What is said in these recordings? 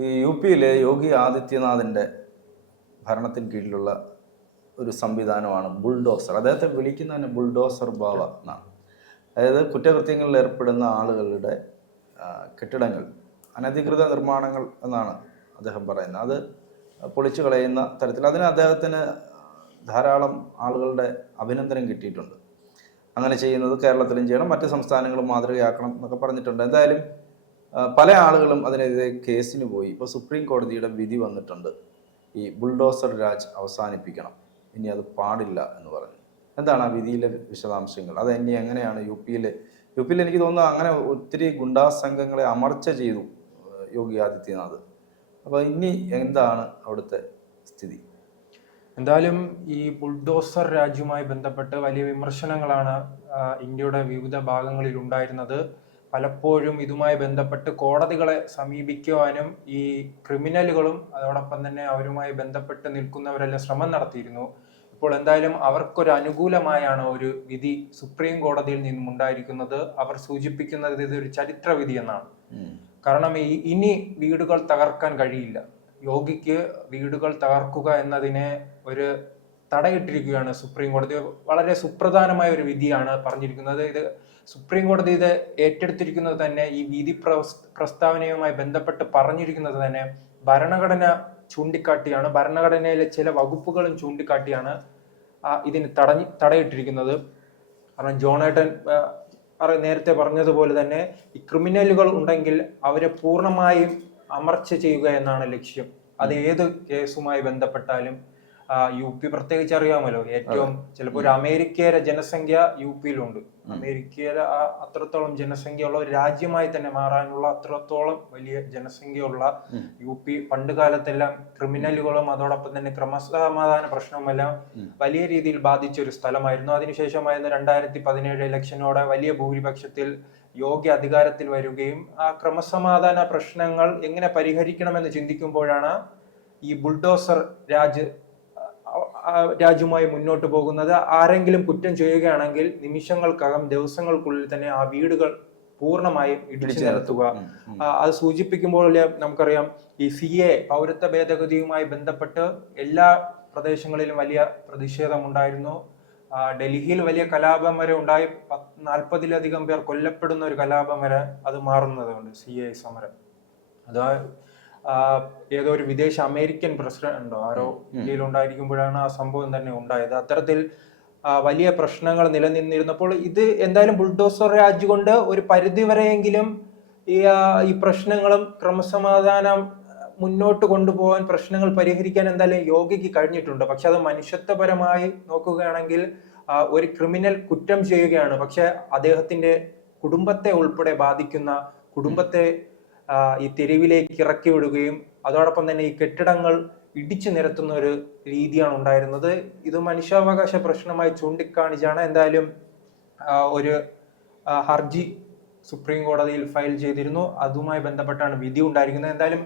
ഈ യു പിയിലെ യോഗി ആദിത്യനാഥിൻ്റെ ഭരണത്തിന് കീഴിലുള്ള ഒരു സംവിധാനമാണ് ബുൾഡോസർ. അദ്ദേഹത്തെ വിളിക്കുന്ന തന്നെ ബുൾഡോസർ ബാവ എന്നാണ്. അതായത് കുറ്റകൃത്യങ്ങളിൽ ഏർപ്പെടുന്ന ആളുകളുടെ കെട്ടിടങ്ങൾ അനധികൃത നിർമ്മാണങ്ങൾ എന്നാണ് അദ്ദേഹം പറയുന്നത്. അത് പൊളിച്ചു കളയുന്ന തരത്തിൽ അതിന് അദ്ദേഹത്തിന് ധാരാളം ആളുകളുടെ അഭിനന്ദനം കിട്ടിയിട്ടുണ്ട്. അങ്ങനെ ചെയ്യുന്നത് കേരളത്തിലും ചെയ്യണം, മറ്റ് സംസ്ഥാനങ്ങളും മാതൃകയാക്കണം എന്നൊക്കെ പറഞ്ഞിട്ടുണ്ട്. എന്തായാലും പല ആളുകളും അതിനെതിരെ കേസിന് പോയി. ഇപ്പോൾ സുപ്രീം കോടതിയുടെ വിധി വന്നിട്ടുണ്ട്, ഈ ബുൾഡോസർ രാജ് അവസാനിപ്പിക്കണം, ഇനി അത് പാടില്ല എന്ന് പറഞ്ഞു. എന്താണ് ആ വിധിയിലെ വിശദാംശങ്ങൾ? അത് ഇനി എങ്ങനെയാണ് യു പിയിൽ എനിക്ക് തോന്നുന്നു അങ്ങനെ ഒത്തിരി ഗുണ്ടാ സംഘങ്ങളെ അമർച്ച ചെയ്തു യോഗി ആദിത്യനാഥ്. അപ്പോൾ ഇനി എന്താണ് അവിടുത്തെ സ്ഥിതി? എന്തായാലും ഈ ബുൾഡോസർ രാജ്യവുമായി ബന്ധപ്പെട്ട് വലിയ വിമർശനങ്ങളാണ് ഇന്ത്യയുടെ വിവിധ ഭാഗങ്ങളിൽ ഉണ്ടായിരുന്നത്. പലപ്പോഴും ഇതുമായി ബന്ധപ്പെട്ട് കോടതികളെ സമീപിക്കുവാനും ഈ ക്രിമിനലുകളും അതോടൊപ്പം തന്നെ അവരുമായി ബന്ധപ്പെട്ട് നിൽക്കുന്നവരെല്ലാം ശ്രമം നടത്തിയിരുന്നു. ഇപ്പോൾ എന്തായാലും അവർക്കൊരു അനുകൂലമായാണ് ഒരു വിധി സുപ്രീം കോടതിയിൽ നിന്നും ഉണ്ടായിരിക്കുന്നത്. അവർ സൂചിപ്പിക്കുന്നത് ഇതൊരു ചരിത്ര വിധി എന്നാണ്. കാരണം ഇനി വീടുകൾ തകർക്കാൻ കഴിയില്ല. യോഗിക്ക് വീടുകൾ തകർക്കുക എന്നതിനെ ഒരു തടയിട്ടിരിക്കുകയാണ് സുപ്രീം കോടതി. വളരെ സുപ്രധാനമായ ഒരു വിധിയാണ് പറഞ്ഞിരിക്കുന്നത്. ഇത് സുപ്രീം കോടതി ഇത് ഏറ്റെടുത്തിരിക്കുന്നത് തന്നെ ഈ വിധി പ്രസ്താവനയുമായി ബന്ധപ്പെട്ട് പറഞ്ഞിരിക്കുന്നത് തന്നെ ഭരണഘടന ചൂണ്ടിക്കാട്ടിയാണ്. ഭരണഘടനയിലെ ചില വകുപ്പുകളും ചൂണ്ടിക്കാട്ടിയാണ് ഇതിന് തടയിട്ടിരിക്കുന്നത്. കാരണം ജോണേട്ടൻ നേരത്തെ പറഞ്ഞതുപോലെ തന്നെ ഈ ക്രിമിനലുകൾ ഉണ്ടെങ്കിൽ അവരെ പൂർണ്ണമായും അമർച്ച ചെയ്യുക എന്നാണ് ലക്ഷ്യം. അത് ഏത് കേസുമായി ബന്ധപ്പെട്ടാലും. യു പി പ്രത്യേകിച്ച് അറിയാമല്ലോ, ഏറ്റവും ചിലപ്പോൾ ഒരു അമേരിക്കയുടെ ജനസംഖ്യ യു പിയിലുണ്ട്. അമേരിക്കയുടെ അത്രത്തോളം ജനസംഖ്യയുള്ള ഒരു രാജ്യമായി തന്നെ മാറാനുള്ള അത്രത്തോളം വലിയ ജനസംഖ്യയുള്ള യു പി പണ്ട് കാലത്തെല്ലാം ക്രിമിനലുകളും അതോടൊപ്പം തന്നെ ക്രമസമാധാന പ്രശ്നവുമെല്ലാം വലിയ രീതിയിൽ ബാധിച്ച ഒരു സ്ഥലമായിരുന്നു. അതിനുശേഷമായിരുന്നു 2017 ഇലക്ഷനോടെ വലിയ ഭൂരിപക്ഷത്തിൽ യോഗി അധികാരത്തിൽ വരികയും ആ ക്രമസമാധാന പ്രശ്നങ്ങൾ എങ്ങനെ പരിഹരിക്കണമെന്ന് ചിന്തിക്കുമ്പോഴാണ് ഈ ബുൾഡോസർ രാജ്യവുമായി മുന്നോട്ട് പോകുന്നത്. ആരെങ്കിലും കുറ്റം ചെയ്യുകയാണെങ്കിൽ നിമിഷങ്ങൾക്കകം, ദിവസങ്ങൾക്കുള്ളിൽ തന്നെ ആ വീടുകൾ പൂർണ്ണമായും ഇടിച്ചു നിരത്തുക. അത് സൂചിപ്പിക്കുമ്പോൾ നമുക്കറിയാം ഈ CA പൗരത്വ ഭേദഗതിയുമായി ബന്ധപ്പെട്ട് എല്ലാ പ്രദേശങ്ങളിലും വലിയ പ്രതിഷേധമുണ്ടായിരുന്നു. ഡൽഹിയിൽ വലിയ കലാപം വരെ ഉണ്ടായി. 40-ലധികം പേർ കൊല്ലപ്പെടുന്ന ഒരു കലാപം വരെ അത് മാറുന്നതുകൊണ്ട് CA സമരം. അത് ഏതോ ഒരു വിദേശ അമേരിക്കൻ പ്രസിഡന്റോ ആരോ ഇന്ത്യയിൽ ഉണ്ടായിരിക്കുമ്പോഴാണ് ആ സംഭവം തന്നെ ഉണ്ടായത്. അത്തരത്തിൽ വലിയ പ്രശ്നങ്ങൾ നിലനിന്നിരുന്നപ്പോൾ ഇത് എന്തായാലും ബുൾഡോസർ രാജ് കൊണ്ട് ഒരു പരിധി വരെയെങ്കിലും ഈ പ്രശ്നങ്ങളും ക്രമസമാധാനം മുന്നോട്ട് കൊണ്ടുപോകാൻ, പ്രശ്നങ്ങൾ പരിഹരിക്കാൻ എന്തായാലും യോഗിക്ക് കഴിഞ്ഞിട്ടുണ്ട്. പക്ഷെ അത് മനുഷ്യത്വപരമായി നോക്കുകയാണെങ്കിൽ ഒരു ക്രിമിനൽ കുറ്റം ചെയ്യുകയാണ്, പക്ഷെ അദ്ദേഹത്തിന്റെ കുടുംബത്തെ ഉൾപ്പെടെ ബാധിക്കുന്ന, കുടുംബത്തെ ഈ തെരുവിലേക്ക് ഇറക്കി വിടുകയും അതോടൊപ്പം തന്നെ ഈ കെട്ടിടങ്ങൾ ഇടിച്ചു നിരത്തുന്ന ഒരു രീതിയാണ് ഉണ്ടായിരുന്നത്. ഇത് മനുഷ്യാവകാശ പ്രശ്നമായി ചൂണ്ടിക്കാണിച്ചാണ് എന്തായാലും ഒരു ഹർജി സുപ്രീം കോടതിയിൽ ഫയൽ ചെയ്തിരുന്നു. അതുമായി ബന്ധപ്പെട്ടാണ് വിധി ഉണ്ടായിരിക്കുന്നത്. എന്തായാലും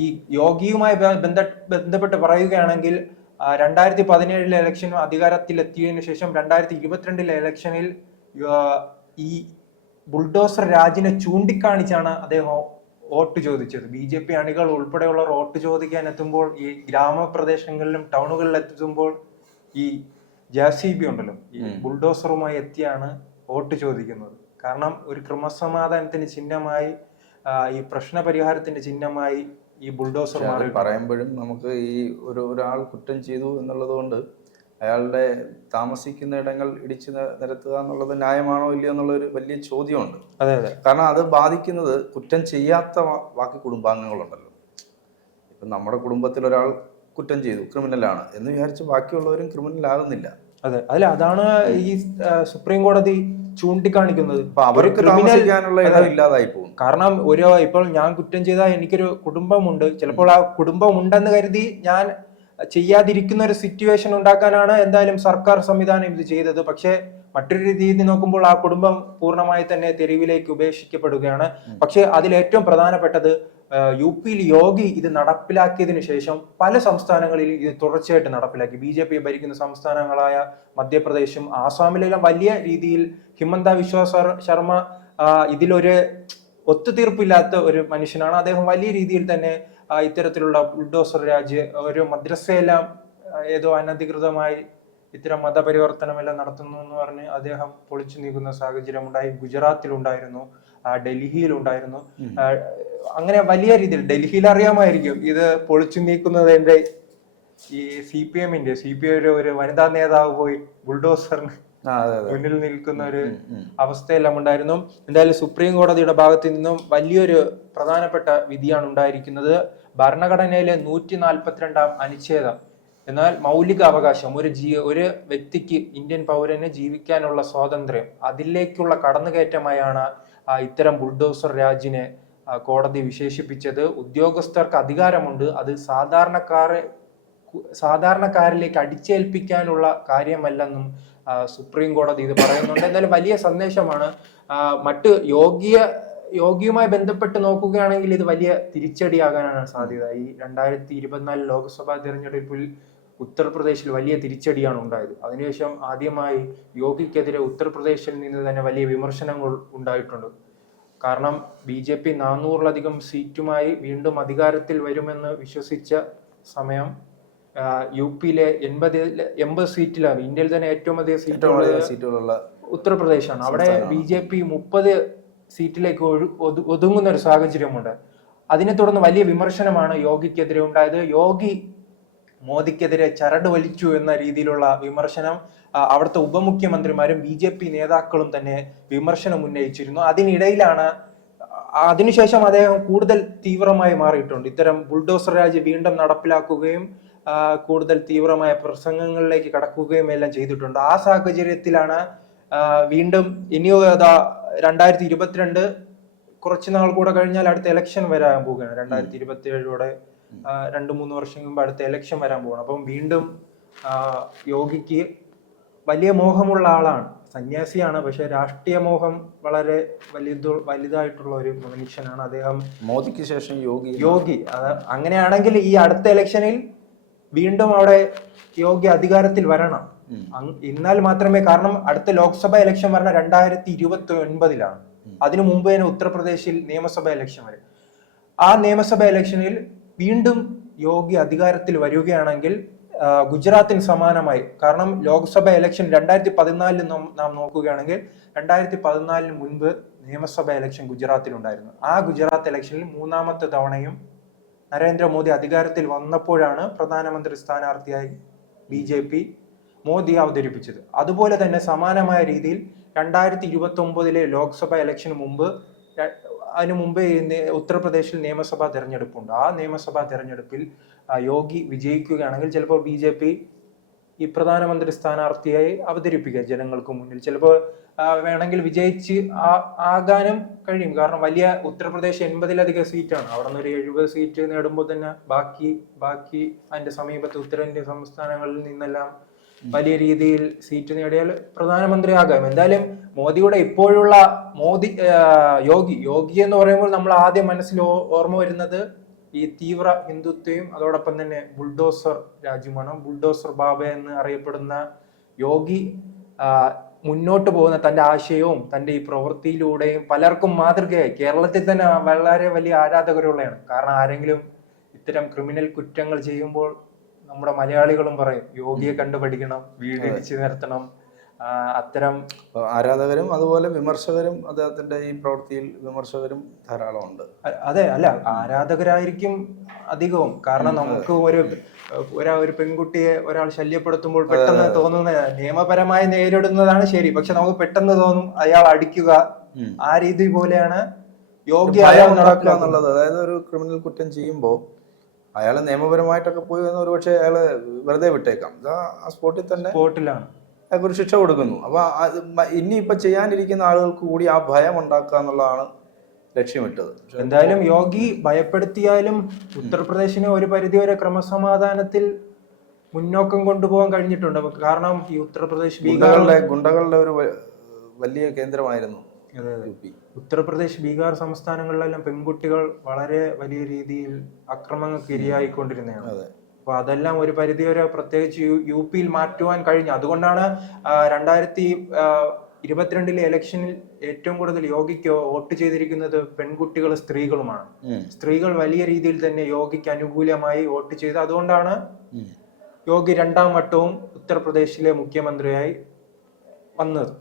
ഈ യോഗിയുമായി ബന്ധപ്പെട്ട് പറയുകയാണെങ്കിൽ 2017 ഇലക്ഷൻ അധികാരത്തിൽ എത്തിയതിനു ശേഷം 2022 ഇലക്ഷനിൽ ഈ ബുൾഡോസർ രാജിനെ ചൂണ്ടിക്കാണിച്ചാണ് അദ്ദേഹം വോട്ട് ചോദിച്ചത്. BJP അണികൾ ഉൾപ്പെടെയുള്ളവർ വോട്ട് ചോദിക്കാൻ എത്തുമ്പോൾ, ഈ ഗ്രാമപ്രദേശങ്ങളിലും ടൗണുകളിൽ എത്തുമ്പോൾ ഈ JCB ഉണ്ടല്ലോ, ഈ ബുൾഡോസറുമായി എത്തിയാണ് വോട്ട് ചോദിക്കുന്നത്. കാരണം ഒരു ക്രമസമാധാനത്തിന്റെ ചിഹ്നമായി, ഈ പ്രശ്ന പരിഹാരത്തിന്റെ ചിഹ്നമായി ഈ ബുൾഡോസർ മാറി. പറയുമ്പോഴും നമുക്ക് ഈ ഒരാൾ കുറ്റം ചെയ്തു എന്നുള്ളത് കൊണ്ട് അയാളുടെ താമസിക്കുന്ന ഇടങ്ങൾ ഇടിച്ചു നിരത്തുക എന്നുള്ളത് ന്യായമാണോ ഇല്ലയോ എന്നുള്ളൊരു വലിയ ചോദ്യമുണ്ട്. അതെ അതെ. കാരണം അത് ബാധിക്കുന്നത് കുറ്റം ചെയ്യാത്ത ബാക്കി കുടുംബാംഗങ്ങളുണ്ടല്ലോ. ഇപ്പം നമ്മുടെ കുടുംബത്തിൽ ഒരാൾ കുറ്റം ചെയ്തു, ക്രിമിനലാണ് എന്ന് വിചാരിച്ച് ബാക്കിയുള്ളവരും ക്രിമിനൽ ആകുന്നില്ല. അതെ, അതിലാണ് ഈ സുപ്രീം കോടതി ചൂണ്ടിക്കാണിക്കുന്നത്. അവർക്ക് താമസിക്കാനുള്ള ഇടം ഇല്ലാതായി പോകും. കാരണം ഇപ്പോൾ ഞാൻ കുറ്റം ചെയ്താൽ എനിക്കൊരു കുടുംബമുണ്ട്. ചിലപ്പോൾ ആ കുടുംബം ഉണ്ടെന്ന് കരുതി ഞാൻ ചെയ്യാതിരിക്കുന്ന ഒരു സിറ്റുവേഷൻ ഉണ്ടാക്കാനാണ് എന്തായാലും സർക്കാർ സംവിധാനം ഇത് ചെയ്തത്. പക്ഷെ മറ്റൊരു രീതി നോക്കുമ്പോൾ ആ കുടുംബം പൂർണ്ണമായി തന്നെ തെരുവിലേക്ക് ഉപേക്ഷിക്കപ്പെടുകയാണ്. പക്ഷെ അതിലേറ്റവും പ്രധാനപ്പെട്ടത് UP യോഗി ഇത് നടപ്പിലാക്കിയതിനു ശേഷം പല സംസ്ഥാനങ്ങളിൽ ഇത് തുടർച്ചയായിട്ട് നടപ്പിലാക്കി. BJP ഭരിക്കുന്ന സംസ്ഥാനങ്ങളായ മധ്യപ്രദേശും ആസാമിലെല്ലാം വലിയ രീതിയിൽ ഹിമന്ത ബിശ്വ ശർമ്മ ഇതിലൊരു ഒത്തുതീർപ്പില്ലാത്ത ഒരു മനുഷ്യനാണ് അദ്ദേഹം. വലിയ രീതിയിൽ തന്നെ ഇത്തരത്തിലുള്ള ബുൾഡോസർ രാജ്, ഒരു മദ്രസയെല്ലാം ഏതോ അനധികൃതമായി ഇത്തരം മതപരിവർത്തനമെല്ലാം നടത്തുന്നു എന്ന് പറഞ്ഞ് അദ്ദേഹം പൊളിച്ചു നീക്കുന്ന സാഹചര്യം ഉണ്ടായി. ഗുജറാത്തിലുണ്ടായിരുന്നു, ഡൽഹിയിലുണ്ടായിരുന്നു. അങ്ങനെ വലിയ രീതിയിൽ ഡൽഹിയിൽ അറിയാമായിരിക്കും ഇത് പൊളിച്ചു നീക്കുന്നതിന്റെ ഈ CPI ഒരു വനിതാ നേതാവ് പോയി ബുൾഡോസറിന് മുന്നിൽ നിൽക്കുന്ന ഒരു അവസ്ഥയെല്ലാം ഉണ്ടായിരുന്നു. എന്തായാലും സുപ്രീം കോടതിയുടെ ഭാഗത്ത് നിന്നും വലിയൊരു പ്രധാനപ്പെട്ട വിധിയാണ് ഉണ്ടായിരിക്കുന്നത്. ഭരണഘടനയിലെ 142 അനുച്ഛേദം, എന്നാൽ മൗലിക അവകാശം, ഒരു വ്യക്തിക്ക്, ഇന്ത്യൻ പൗരന് ജീവിക്കാനുള്ള സ്വാതന്ത്ര്യം, അതിലേക്കുള്ള കടന്നുകയറ്റമായാണ് ഇത്തരം ബുൾഡോസർ രാജിനെ കോടതി വിശേഷിപ്പിച്ചത്. ഉദ്യോഗസ്ഥർക്ക് അധികാരമുണ്ട്, അത് സാധാരണക്കാരിലേക്ക് അടിച്ചേൽപ്പിക്കാനുള്ള കാര്യമല്ലെന്നും സുപ്രീം കോടതി ഇത് പറയുന്നുണ്ട്. എന്തായാലും വലിയ സന്ദേശമാണ്. മറ്റ് യോഗിയുമായി ബന്ധപ്പെട്ട് നോക്കുകയാണെങ്കിൽ ഇത് വലിയ തിരിച്ചടിയാകാനാണ് സാധ്യത. ഈ 2024 ലോക്സഭാ തെരഞ്ഞെടുപ്പിൽ ഉത്തർപ്രദേശിൽ വലിയ തിരിച്ചടിയാണ് ഉണ്ടായത്. അതിനുശേഷം ആദ്യമായി യോഗിക്കെതിരെ ഉത്തർപ്രദേശിൽ നിന്ന് തന്നെ വലിയ വിമർശനങ്ങൾ ഉണ്ടായിട്ടുണ്ട്. കാരണം BJP 400-ലധികം സീറ്റുമായി വീണ്ടും അധികാരത്തിൽ വരുമെന്ന് വിശ്വസിച്ച സമയം UP-ലെ 80 സീറ്റിലാണ്. ഇന്ത്യയിൽ തന്നെ ഏറ്റവും അധികം സീറ്റുള്ള ഉത്തർപ്രദേശാണ്. അവിടെ BJP 30 സീറ്റിലേക്ക് ഒതുങ്ങുന്ന ഒരു സാഹചര്യമുണ്ട്. അതിനെ തുടർന്ന് വലിയ വിമർശനമാണ് യോഗിക്കെതിരെ ഉണ്ടായത്. യോഗി മോദിക്കെതിരെ ചരട് വലിച്ചു എന്ന രീതിയിലുള്ള വിമർശനം അവിടുത്തെ ഉപമുഖ്യമന്ത്രിമാരും BJP നേതാക്കളും തന്നെ വിമർശനം ഉന്നയിച്ചിരുന്നു. അതിനുശേഷം അദ്ദേഹം കൂടുതൽ തീവ്രമായി മാറിയിട്ടുണ്ട്. ഇത്തരം ബുൾഡോസർ രാജ് വീണ്ടും നടപ്പിലാക്കുകയും കൂടുതൽ തീവ്രമായ പ്രസംഗങ്ങളിലേക്ക് കടക്കുകയും എല്ലാം ചെയ്തിട്ടുണ്ട്. ആ സാഹചര്യത്തിലാണ് വീണ്ടും ഇനിയോ 2022 കുറച്ചു നാൾ കൂടെ കഴിഞ്ഞാൽ അടുത്ത ഇലക്ഷൻ വരാൻ പോവുകയാണ്. 2027 2-3 വർഷം മുമ്പ് അടുത്ത ഇലക്ഷൻ വരാൻ പോകണം. അപ്പം വീണ്ടും യോഗിക്ക് വലിയ മോഹമുള്ള ആളാണ്, സന്യാസിയാണ്, പക്ഷെ രാഷ്ട്രീയ മോഹം വളരെ വലുതായിട്ടുള്ള ഒരു മനുഷ്യനാണ് അദ്ദേഹം. മോദിക്ക് ശേഷം യോഗി അങ്ങനെയാണെങ്കിൽ ഈ അടുത്ത ഇലക്ഷനിൽ വീണ്ടും അവിടെ യോഗി അധികാരത്തിൽ വരണം. എന്നാൽ മാത്രമേ, കാരണം അടുത്ത ലോക്സഭ ഇലക്ഷൻ വരണ 2029-ലാണ്. അതിനു മുമ്പ് തന്നെ ഉത്തർപ്രദേശിൽ നിയമസഭ ഇലക്ഷൻ വരും. ആ നിയമസഭ ഇലക്ഷനിൽ വീണ്ടും യോഗി അധികാരത്തിൽ വരികയാണെങ്കിൽ ഗുജറാത്തിന് സമാനമായി, കാരണം ലോക്സഭ ഇലക്ഷൻ 2014 നാം നോക്കുകയാണെങ്കിൽ 2014 മുൻപ് നിയമസഭ ഇലക്ഷൻ ഗുജറാത്തിലുണ്ടായിരുന്നു. ആ ഗുജറാത്ത് ഇലക്ഷനിൽ 3ാമത്തെ തവണയും നരേന്ദ്രമോദി അധികാരത്തിൽ വന്നപ്പോഴാണ് പ്രധാനമന്ത്രി സ്ഥാനാർത്ഥിയായി BJP മോദി അവതരിപ്പിച്ചത്. അതുപോലെ തന്നെ സമാനമായ രീതിയിൽ 2029-ലെ ലോക്സഭ ഇലക്ഷന് മുമ്പ്, അതിനു മുമ്പ് ഉത്തർപ്രദേശിൽ നിയമസഭാ തെരഞ്ഞെടുപ്പുണ്ട്. ആ നിയമസഭാ തെരഞ്ഞെടുപ്പിൽ യോഗി വിജയിക്കുകയാണെങ്കിൽ ചിലപ്പോൾ BJP ഈ പ്രധാനമന്ത്രി സ്ഥാനാർത്ഥിയായി അവതരിപ്പിക്കുക ജനങ്ങൾക്ക് മുന്നിൽ. ചിലപ്പോൾ വേണമെങ്കിൽ വിജയിച്ച് ആകാനും കഴിയും. കാരണം വലിയ ഉത്തർപ്രദേശ് 80-ലധികം സീറ്റാണ്. അവിടെ നിന്ന് ഒരു 70 സീറ്റ് നേടുമ്പോൾ തന്നെ ബാക്കി അതിന്റെ സമീപത്ത് ഉത്തരേന്ത്യൻ സംസ്ഥാനങ്ങളിൽ നിന്നെല്ലാം വലിയ രീതിയിൽ സീറ്റ് നേടിയാൽ പ്രധാനമന്ത്രിയാകാം. എന്തായാലും മോദിയുടെ ഇപ്പോഴുള്ള യോഗി എന്ന് പറയുമ്പോൾ നമ്മൾ ആദ്യം മനസ്സിൽ ഓർമ്മ വരുന്നത് ഈ തീവ്ര ഹിന്ദുത്വയും അതോടൊപ്പം തന്നെ ബുൾഡോസർ രാജ്യമാണ്. ബുൾഡോസർ ബാബ എന്ന് അറിയപ്പെടുന്ന യോഗി മുന്നോട്ട് പോകുന്ന തന്റെ ആശയവും തന്റെ ഈ പ്രവൃത്തിയിലൂടെയും പലർക്കും മാതൃകയായി. കേരളത്തിൽ തന്നെ വളരെ വലിയ ആരാധകരുള്ളതാണ്. കാരണം ആരെങ്കിലും ഇത്തരം ക്രിമിനൽ കുറ്റങ്ങൾ ചെയ്യുമ്പോൾ നമ്മുടെ മലയാളികളും പറയും യോഗിയെ കണ്ടുപഠിക്കണം, വീടിടിച്ച് നിർത്തണം. അത്തരം ആരാധകരും അതുപോലെ വിമർശകരും അദ്ദേഹത്തിന്റെ ഈ പ്രവൃത്തിയിൽ വിമർശകരും ധാരാളമുണ്ട്. അതെ, അല്ല, ആരാധകരായിരിക്കും അധികവും. കാരണം നമുക്ക് ഒരു പെൺകുട്ടിയെ ഒരാൾ ശല്യപ്പെടുത്തുമ്പോൾ പെട്ടെന്ന് തോന്നുന്ന, നിയമപരമായി നേരിടുന്നതാണ് ശരി, പക്ഷെ നമുക്ക് പെട്ടെന്ന് തോന്നും അയാൾ അടിക്കുക. ആ രീതി പോലെയാണ് യോഗി നടക്കുക എന്നുള്ളത്. അതായത് ഒരു ക്രിമിനൽ കുറ്റം ചെയ്യുമ്പോൾ അയാൾ നിയമപരമായിട്ടൊക്കെ പോയി എന്ന് ഒരുപക്ഷെ അയാള് വെറുതെ വിട്ടേക്കാം. ആ സ്പോട്ടിലാണ് അയാൾക്ക് ഒരു ശിക്ഷ കൊടുക്കുന്നു. അപ്പൊ ഇനിയിപ്പൊ ചെയ്യാനിരിക്കുന്ന ആളുകൾക്ക് കൂടി ആ ഭയം ഉണ്ടാക്കുക എന്നുള്ളതാണ് ലക്ഷ്യമിട്ടത്. എന്തായാലും യോഗി ഭയപ്പെടുത്തിയാലും ഉത്തർപ്രദേശിനെ ഒരു പരിധിവരെ ക്രമസമാധാനത്തിൽ മുന്നോക്കം കൊണ്ടുപോകാൻ കഴിഞ്ഞിട്ടുണ്ട്. കാരണം ഈ ഉത്തർപ്രദേശ് ഗുണ്ടകളുടെ ഒരു വലിയ കേന്ദ്രമായിരുന്നു ഉത്തർപ്രദേശ്, ബീഹാർ സംസ്ഥാനങ്ങളിലെല്ലാം പെൺകുട്ടികൾ വളരെ വലിയ രീതിയിൽ അക്രമങ്ങൾക്ക് ഇരയായിക്കൊണ്ടിരുന്നതാണ്. അപ്പൊ അതെല്ലാം ഒരു പരിധിവരെ പ്രത്യേകിച്ച് UP-യിൽ മാറ്റുവാൻ കഴിഞ്ഞു. അതുകൊണ്ടാണ് 22-ലെ ഇലക്ഷനിൽ ഏറ്റവും കൂടുതൽ യോഗിക്ക് വോട്ട് ചെയ്തിരിക്കുന്നത് പെൺകുട്ടികളും സ്ത്രീകളുമാണ്. സ്ത്രീകൾ വലിയ രീതിയിൽ തന്നെ യോഗിക്ക് അനുകൂലമായി വോട്ട് ചെയ്ത്, അതുകൊണ്ടാണ് യോഗി 2ാം വട്ടവും ഉത്തർപ്രദേശിലെ മുഖ്യമന്ത്രിയായി വന്നത്.